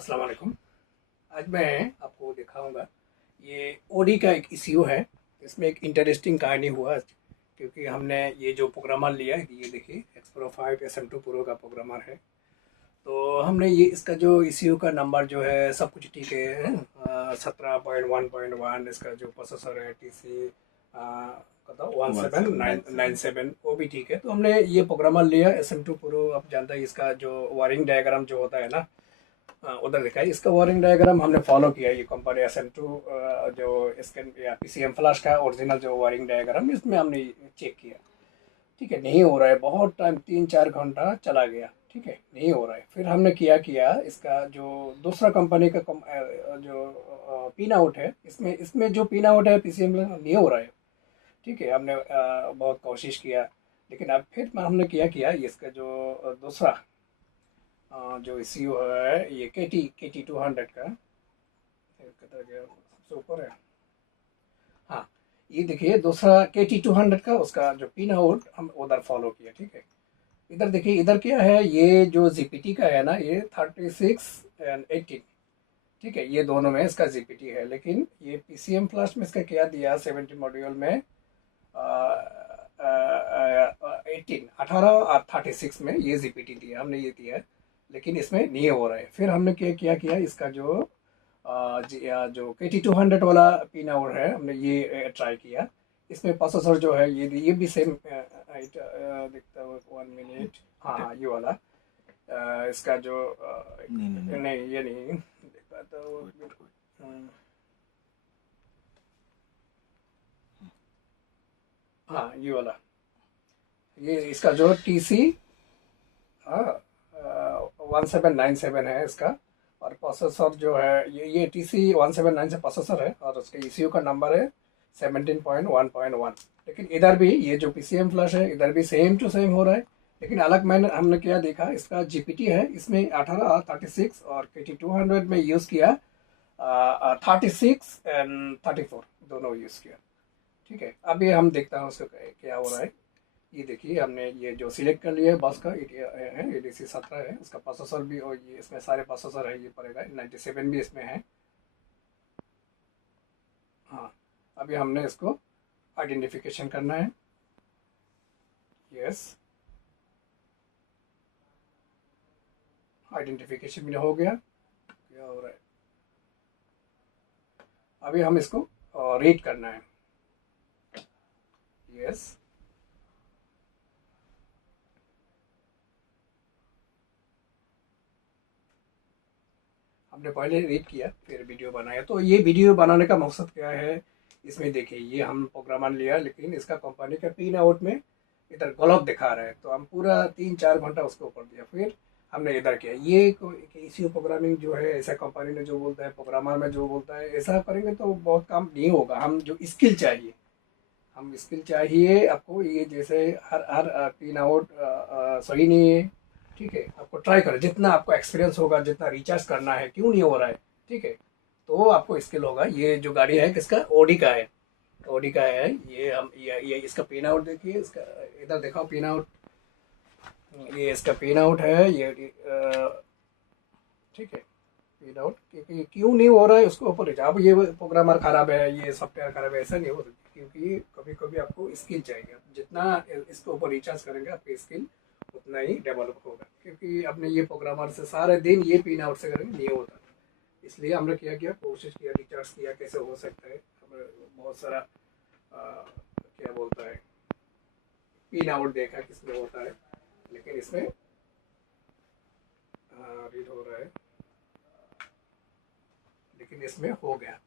अस्सलाम वालेकुम। आज मैं आपको दिखाऊंगा ये ओडी का एक इश्यू है। इसमें एक इंटरेस्टिंग कहानी हुआ क्योंकि हमने ये जो प्रोग्रामर लिया है, ये देखिए एक्सप्रो 5 SM2 प्रो का प्रोग्रामर है। तो हमने ये इसका जो इश्यू का नंबर जो है सब कुछ ठीक है। 17.1.1 इसका जो प्रोसेसर है TC one seven nine 1797 nine seven वो भी ठीक है। तो हमने ये प्रोग्रामर लिया SM2 प्रो। आप जानते हैं इसका जो वायरिंग डायग्राम जो होता है ना, उधर दिखा है इसका वायरिंग डायग्राम हमने फॉलो किया। ये कंपनी SM2 जो इसके या PCM फ्लैश का ओरिजिनल जो वायरिंग डायग्राम इसमें हमने चेक किया। ठीक है, नहीं हो रहा है। बहुत टाइम 3-4 घंटा चला गया। ठीक है, नहीं हो रहा है। फिर हमने किया इसका जो दूसरा कंपनी का जो पिन आउट है, इसमें इसमें जो पिन आउट है PCM नहीं हो रहा है। ठीक है, हमने बहुत कोशिश किया, लेकिन अब फिर हमने किया इसका जो दूसरा जो इश्यू है ये KT 200 का कितना गया सबसे ऊपर है। हाँ, ये देखिए दूसरा KT 200 का उसका जो पिन आउट हम उधर फॉलो किया। ठीक है, इधर देखिए, इधर क्या है, ये जो GPT का है ना, ये 36 एंड 18। ठीक है, ये दोनों में इसका GPT है, लेकिन ये PCM फ्लैश में इसका क्या दिया 70 मॉड्यूल में 18 और 36 में ये GPT दिया, हमने ये दिया है, लेकिन इसमें नहीं हो रहा है। फिर हमने किया इसका जो जो KT 200 वाला पिन आउट है, हमने ये ट्राई किया। इसमें प्रोसेसर जो है ये भी सेम दिखता है। 1 मिनट। हाँ हाँ, ये वाला इसका जो नहीं। नहीं, ये नहीं देख पाता हूँ। हाँ, ये वाला, ये इसका जो TC 1797 है इसका। और प्रोसेसर जो है ये TC 1797 प्रोसेसर है, और उसके ECU का नंबर है 17.1.1। लेकिन इधर भी ये जो PCM फ्लैश है, इधर भी सेम टू सेम हो रहा है। लेकिन अलग हमने क्या देखा, इसका GPT है इसमें 18 36, और KT 200 में यूज़ किया 36 एंड 34 दोनों यूज़ किया। ठीक है, अभी हम देखता हैं उसका क्या हो रहा है। ये देखिए, हमने ये जो सिलेक्ट कर लिया है बस का है ADC 17 है उसका प्रोसेसर भी, और ये इसमें सारे प्रोसेसर है, ये पड़ेगा 97 भी इसमें है। हाँ, अभी हमने इसको आइडेंटिफिकेशन करना है। यस, आइडेंटिफिकेशन भी हो गया। क्या हो रहा है, अभी हम इसको रीड करना है। यस, हमने पहले रीड किया फिर वीडियो बनाया। तो ये वीडियो बनाने का मकसद क्या है, इसमें देखिए ये हम प्रोग्रामर लिया, लेकिन इसका कंपनी का पिन आउट में इधर गलत दिखा रहा है। तो हम पूरा 3-4 घंटा उसके ऊपर दिया, फिर हमने इधर किया। ये इसी प्रोग्रामिंग जो है, ऐसा कंपनी ने जो बोलता है, प्रोग्रामर में जो बोलता है, ऐसा करेंगे तो बहुत काम नहीं होगा। हम जो स्किल चाहिए, हम स्किल चाहिए आपको। ये जैसे हर हर पिन आउट सही नहीं है। ठीक है, आपको ट्राई करें, जितना आपको एक्सपीरियंस होगा, जितना रिचार्ज करना है, क्यों नहीं हो रहा है। ठीक है, तो आपको स्किल होगा। ये जो गाड़ी है किसका, ओडी का है। ओडी का है ये। हम ये इसका पिन आउट देखिए, इसका इधर दिखाओ पिन आउट। ये इसका पिन आउट है ये। ठीक है, पिन आउट क्योंकि क्यों नहीं हो रहा है उसको ऊपर। अब ये प्रोग्रामर खराब है, ये सॉफ्टवेयर खराब है, ऐसा नहीं हो सकता। क्योंकि कभी कभी आपको स्किल चाहिए। जितना इसके ऊपर रिचार्ज करेंगे आपकी स्किल उतना ही डेवलप होगा। क्योंकि अपने ये प्रोग्रामर से सारे दिन ये पिन आउट से करेंगे, नहीं होता। इसलिए हमने कोशिश किया, रिचार्ज किया कैसे हो सकता है। हमने बहुत सारा क्या बोलता है, पिन आउट देखा किसमें होता है, लेकिन इसमें रीड हो रहा है, लेकिन इसमें हो गया।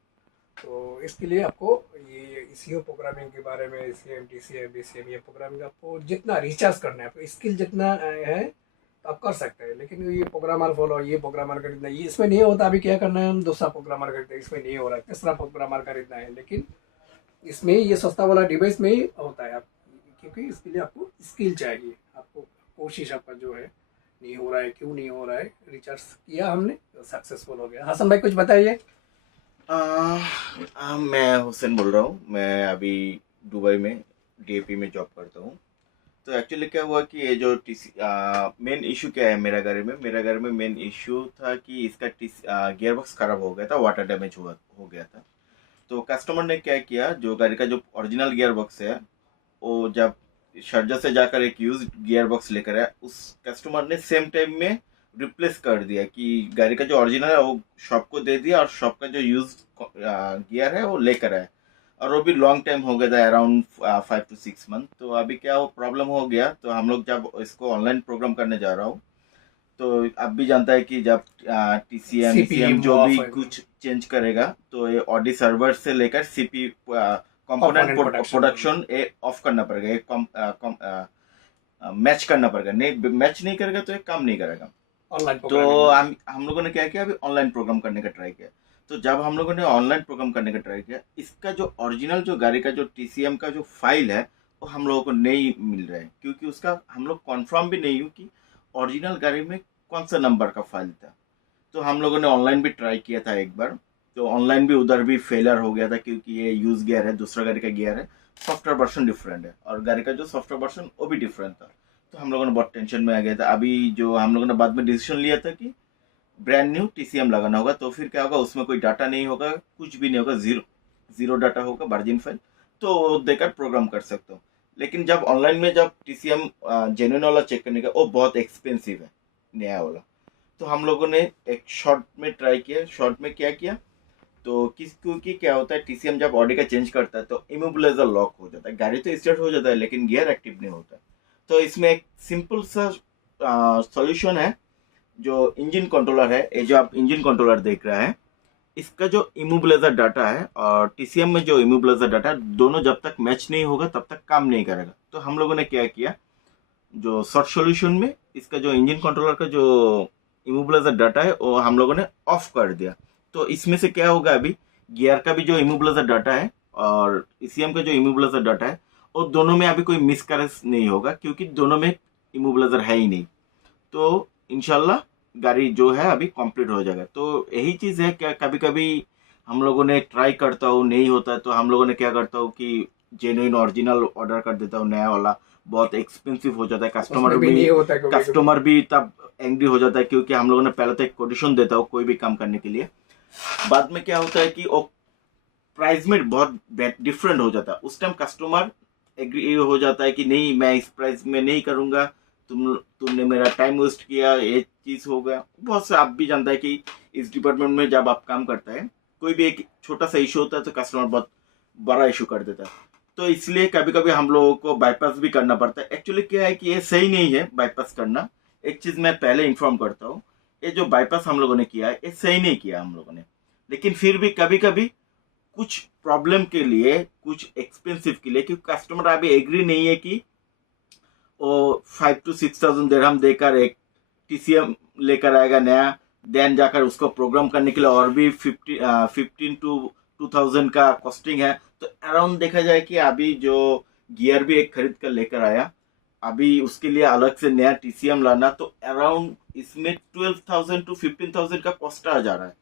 तो इसके लिए आपको ये ECU प्रोग्रामिंग के बारे में, ECM DCM BCM ये प्रोग्रामिंग आपको जितना रिचार्ज करना है, आपको स्किल जितना है तो आप कर सकते हैं। लेकिन ये प्रोग्रामर फॉलो, ये प्रोग्रामर खरीदना, ये इसमें नहीं होता। अभी क्या करना है, हम दूसरा प्रोग्रामर खरीदते हैं, इसमें नहीं हो रहा है, तीसरा प्रोग्रामर खरीदना है। लेकिन इसमें ये सस्ता वाला डिवाइस में ही होता है। आप क्योंकि इसके लिए आपको स्किल चाहिए। आपको कोशिश आपका जो है नहीं हो रहा है, क्यों नहीं हो रहा है। रिचार्ज किया हमने तो सक्सेसफुल हो गया। हसन भाई कुछ बताइए। मैं हुसैन बोल रहा हूँ। मैं अभी दुबई में DAP में जॉब करता हूँ। तो एक्चुअली क्या हुआ कि ये जो टीसी मेन इशू क्या है मेरा गाड़ी में मेन इशू था कि इसका गियर बॉक्स खराब हो गया था, वाटर डैमेज हुआ हो गया था। तो कस्टमर ने क्या किया, जो गाड़ी का जो ओरिजिनल गियर बॉक्स है वो जब शारजा से जाकर एक यूज गियर बॉक्स लेकर आया, उस कस्टमर ने सेम टाइम में रिप्लेस कर दिया कि गाड़ी का जो ओरिजिनल है वो शॉप को दे दिया और शॉप का जो यूज गियर है वो लेकर आया। और वो भी लॉन्ग टाइम हो गया था, अराउंड 5 to 6 मंथ। तो अभी क्या वो प्रॉब्लम हो गया, तो हम लोग जब इसको ऑनलाइन प्रोग्राम करने जा रहा हूँ, तो आप भी जानता है कि जब टीसीएम सीपीयू ईसीएम जो ऑफ भी कुछ चेंज करेगा तो ये ऑडी सर्वर से लेकर CP component component production. Production ये ऑफ करना पड़ेगा, ये मैच करना पड़ेगा। नहीं मैच नहीं करेगा तो ये काम नहीं करेगा। ऑनलाइन तो प्रोग्रामिंग। हम लोगों ने क्या किया, अभी ऑनलाइन प्रोग्राम करने का ट्राई किया। तो जब हम लोगों ने ऑनलाइन प्रोग्राम करने का ट्राई किया, इसका जो ओरिजिनल जो गाड़ी का जो टीसीएम का जो फाइल है वो हम लोगों को नहीं मिल रहा है, क्योंकि उसका हम लोग कॉन्फर्म भी नहीं हूँ कि ओरिजिनल गाड़ी में कौन सा नंबर का फाइल था। तो हम लोगों ने ऑनलाइन भी ट्राई किया था एक बार, तो ऑनलाइन भी उधर भी फेलियर हो गया था, क्योंकि ये यूज गियर है, दूसरा गाड़ी का गियर है, सॉफ्टवेयर वर्जन डिफरेंट है और गाड़ी का जो सॉफ्टवेयर वर्जन वो भी डिफरेंट था। तो हम लोगों ने बहुत टेंशन में आ गया था। अभी जो हम लोगों ने बाद में डिसीजन लिया था कि ब्रांड न्यू टीसीएम लगाना होगा, तो फिर क्या होगा, उसमें कोई डाटा नहीं होगा, कुछ भी नहीं होगा, जीरो जीरो डाटा होगा, वर्जिन फाइल, तो वो देकर प्रोग्राम कर सकते हो। लेकिन जब ऑनलाइन में जब टीसीएम जेन्युइन वाला चेक करने का, वो बहुत एक्सपेंसिव है, नया वाला। तो हम लोगों ने एक शॉर्ट में ट्राई किया। शॉर्ट में क्या किया, तो क्योंकि क्या होता है, टीसीएम जब ऑडी का चेंज करता है तो इमोबिलाइजर लॉक हो जाता है, गाड़ी तो स्टार्ट हो जाता है लेकिन गियर एक्टिव नहीं होता। तो इसमें एक सिंपल सा सॉल्यूशन है, जो इंजन कंट्रोलर है, ये जो आप इंजन कंट्रोलर देख रहा है, इसका जो इमोबिलाइजर डाटा है और टीसीएम में जो इमोबिलाइजर डाटा है, दोनों जब तक मैच नहीं होगा तब तक काम नहीं करेगा। तो हम लोगों ने क्या किया, जो शॉर्ट सॉल्यूशन में इसका जो इंजन कंट्रोलर का जो इमोबिलाइजर डाटा है वो हम लोगों ने ऑफ कर दिया। तो इसमें से क्या होगा, अभी गियर का भी जो इमोबिलाइजर डाटा है और ईसीएम का जो इमोबिलाइजर डाटा है, वो दोनों में अभी कोई मिसकैरेज नहीं होगा, क्योंकि दोनों में इमोबिलाइजर है ही नहीं। तो इंशाल्लाह गाड़ी जो है अभी कंप्लीट हो जाएगा। तो यही चीज़ है, क्या कभी कभी हम लोगों ने ट्राई करता हूँ नहीं होता, तो हम लोगों ने क्या करता हूँ कि जेन्युइन ओरिजिनल ऑर्डर कर देता हूँ, नया वाला बहुत एक्सपेंसिव हो जाता है, उसमें भी नहीं होता कभी कभी। कस्टमर भी तब एंग्री हो जाता है, क्योंकि हम लोगों ने पहले तो एक कोटेशन देता हूँ कोई भी काम करने के लिए, बाद में क्या होता है कि वो प्राइस में बहुत डिफरेंट हो जाता है। उस टाइम कस्टमर एग्री हो जाता है कि नहीं, मैं इस प्राइस में नहीं करूंगा, तुमने मेरा टाइम वेस्ट किया, ये चीज हो गया बहुत से। आप भी जानता है कि इस डिपार्टमेंट में जब आप काम करता है, कोई भी एक छोटा सा इशू होता है तो कस्टमर बहुत बड़ा इशू कर देता है। तो इसलिए कभी कभी हम लोगों को बाईपास भी करना पड़ता है। एक्चुअली क्या है कि ये सही नहीं है बाईपास करना। एक चीज मैं पहले इन्फॉर्म करता हूँ, ये जो बाईपास हम लोगों ने किया है ये सही नहीं किया हम लोगों ने, लेकिन फिर भी कभी कभी कुछ प्रॉब्लम के लिए, कुछ एक्सपेंसिव के लिए, क्योंकि कस्टमर अभी एग्री नहीं है कि वो 5 to 6 thousand दिरहम देकर एक टीसीएम लेकर आएगा नया, देन जाकर उसको प्रोग्राम करने के लिए और भी 15 to 2000 का कॉस्टिंग है। तो अराउंड देखा जाए कि अभी जो गियर भी एक खरीद कर लेकर आया, अभी उसके लिए अलग से नया टीसीएम लाना, तो अराउंड इसमें 12,000 to 15,000 का कॉस्ट आ जा रहा है।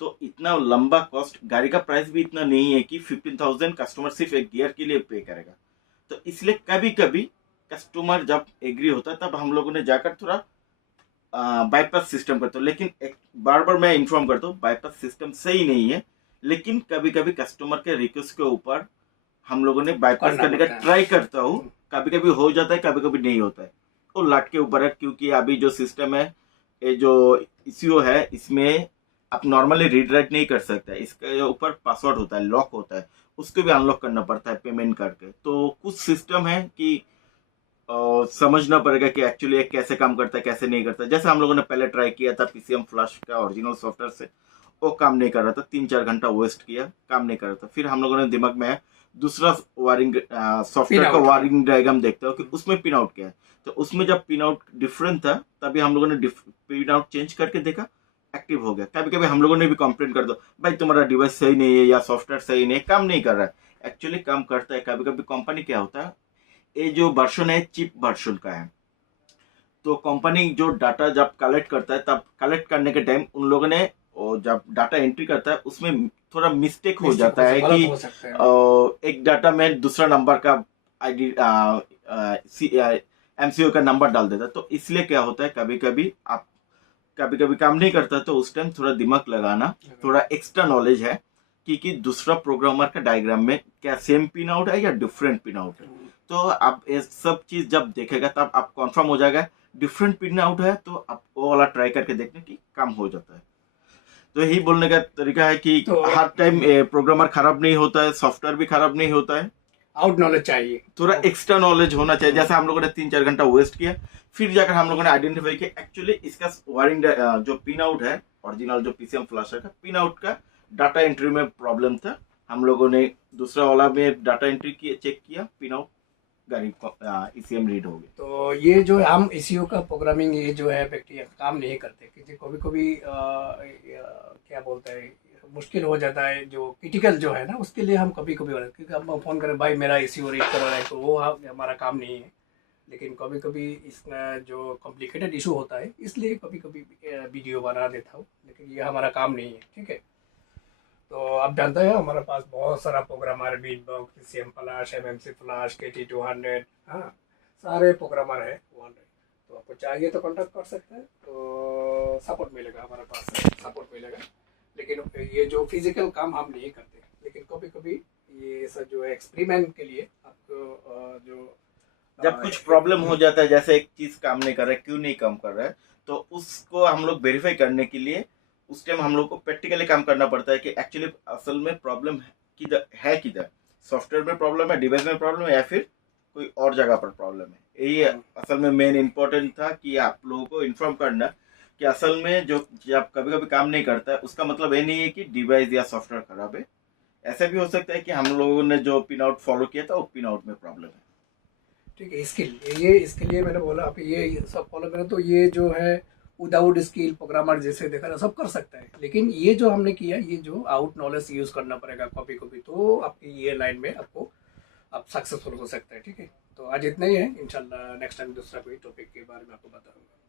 तो इतना लंबा कॉस्ट, गाड़ी का प्राइस भी इतना नहीं है कि 15,000 कस्टमर सिर्फ एक गियर के लिए पे करेगा। तो इसलिए कभी कभी कस्टमर जब एग्री होता है तब हम लोगों ने जाकर थोड़ा बाईपास सिस्टम करते हो। लेकिन एक बार बार मैं इन्फॉर्म करता हूँ, बाईपास सिस्टम सही नहीं है, लेकिन कभी कभी कस्टमर के रिक्वेस्ट के ऊपर हम लोगों ने बाईपास करना करने का पड़ता है। ट्राई करता हूँ। कभी कभी हो जाता है, कभी कभी नहीं होता है, वो लाट के ऊपर है। क्योंकि अभी जो सिस्टम है, ये जो इश्यू है, इसमें आप नॉर्मली रीड राइट नहीं कर सकते, इसके ऊपर पासवर्ड होता है, लॉक होता है, उसको भी अनलॉक करना पड़ता है पेमेंट करके। तो कुछ सिस्टम है कि समझना पड़ेगा कि एक्चुअली ये कैसे काम करता है, कैसे नहीं करता। जैसे हम लोगों ने पहले ट्राई किया था पीसीएम फ्लैश का ओरिजिनल सॉफ्टवेयर से, वो काम नहीं कर रहा था, 3-4 घंटा वेस्ट किया, काम नहीं कर रहा था। फिर हम लोगों ने दिमाग में दूसरा वायरिंग सॉफ्टवेयर का वायरिंग डायग्राम देखते हो कि उसमें पिन आउट क्या है। तो उसमें जब पिन आउट डिफरेंट था, तभी हम लोगों ने पिन आउट चेंज करके देखा, एक्टिव हो गया। कभी कभी हम लोगों ने भी कंप्लेंट कर दो, भाई तुम्हारा डिवाइस सही नहीं है या सॉफ्टवेयर सही नहीं है, काम नहीं कर रहा है। एक्चुअली काम करता है। कभी कभी कंपनी क्या होता है, ये जो वर्जन है चिप वर्जन का है, तो कंपनी जो डाटा जब कलेक्ट करता है, तब कलेक्ट करने के टाइम उन लोगों ने जब डाटा एंट्री करता है उसमें थोड़ा मिस्टेक हो जाता है कि एक डाटा में दूसरा नंबर का आईडी एमसीओ का नंबर डाल देता है। तो इसलिए क्या होता है, कभी कभी काम नहीं करता, तो उस टाइम थोड़ा दिमाग लगाना, थोड़ा एक्स्ट्रा नॉलेज है कि दूसरा प्रोग्रामर का डायग्राम में क्या सेम पिन आउट है या डिफरेंट पिन आउट है। तो आप ये सब चीज जब देखेगा तब आप कंफर्म हो जाएगा डिफरेंट पिन आउट है, तो आप वो वाला ट्राई करके देखने की काम हो जाता है। तो यही बोलने का तरीका है कि तो हर टाइम प्रोग्रामर खराब नहीं होता है, सॉफ्टवेयर भी खराब नहीं होता है, आउट नॉलेज चाहिए, थोड़ा एक्स्ट्रा नॉलेज होना चाहिए। जैसे हम लोगों ने 3-4 घंटा वेस्ट किया, फिर जाकर हम लोगों ने आइडेंटिफाई किया एक्चुअली इसका वायरिंग जो पिन आउट है, ओरिजिनल जो पीसीएम फ्लैशर का पिन आउट का डाटा एंट्री में प्रॉब्लम था। हम लोगों ने दूसरा वाला में डाटा एंट्री किया, चेक किया, पिन आउट गाड़ी ईसीएम रीड हो गया। तो ये जो हम ईसीयू का प्रोग्रामिंग ये जो है व्यक्ति काम नहीं करते, क्योंकि कभी कभी क्या बोलते हैं मुश्किल हो जाता है, जो क्रिटिकल जो है ना उसके लिए हम कभी कभी, क्योंकि हम फोन करें भाई मेरा ईसीयू रीड करो है, तो वो हमारा काम नहीं है। लेकिन कभी कभी इसमें जो कॉम्प्लिकेटेड इशू होता है, इसलिए कभी कभी वीडियो बना देता हूँ, लेकिन ये हमारा काम नहीं है, ठीक है। तो आप जानते हैं हमारे पास बहुत सारा programmer, beatbox, PCM flash, MMC flash, KT200, हाँ सारे प्रोग्रामर है 200। तो आपको चाहिए तो कांटेक्ट कर सकते हैं, तो सपोर्ट मिलेगा, हमारे पास सपोर्ट मिलेगा। लेकिन ये जो फिजिकल काम हम नहीं करते, लेकिन कभी कभी ये सब जो है एक्सपेरिमेंट के लिए आपको जो जब कुछ प्रॉब्लम हो जाता है, जैसे एक चीज काम नहीं कर रहा है, क्यों नहीं काम कर रहा है, तो उसको हम लोग वेरीफाई करने के लिए उस टाइम हम लोग को प्रैक्टिकली काम करना पड़ता है कि एक्चुअली असल में प्रॉब्लम किधर सॉफ्टवेयर में प्रॉब्लम है, डिवाइस में प्रॉब्लम है, या फिर कोई और जगह पर प्रॉब्लम है। यही असल में मेन इम्पोर्टेंट था कि आप लोगों को इन्फॉर्म करना कि असल में जो जब कभी कभी काम नहीं करता है, उसका मतलब ये नहीं है कि डिवाइस या सॉफ्टवेयर खराब है। ऐसा भी हो सकता है कि हम लोगों ने जो पिन आउट फॉलो किया था वो पिन आउट में प्रॉब्लम है। ठीक है। इसके लिए मैंने बोला आप ये सब फॉलो करें, तो ये जो है विदाउट स्किल प्रोग्रामर जैसे देखा ना सब कर सकता है, लेकिन ये जो हमने किया, ये जो आउट नॉलेज यूज करना पड़ेगा कभी कभी, तो आपकी ये लाइन में आपको आप सक्सेसफुल हो सकते हैं, ठीक है। तो आज इतना ही है, इंशाल्लाह नेक्स्ट टाइम दूसरा कोई टॉपिक के बारे में आपको बताऊंगा।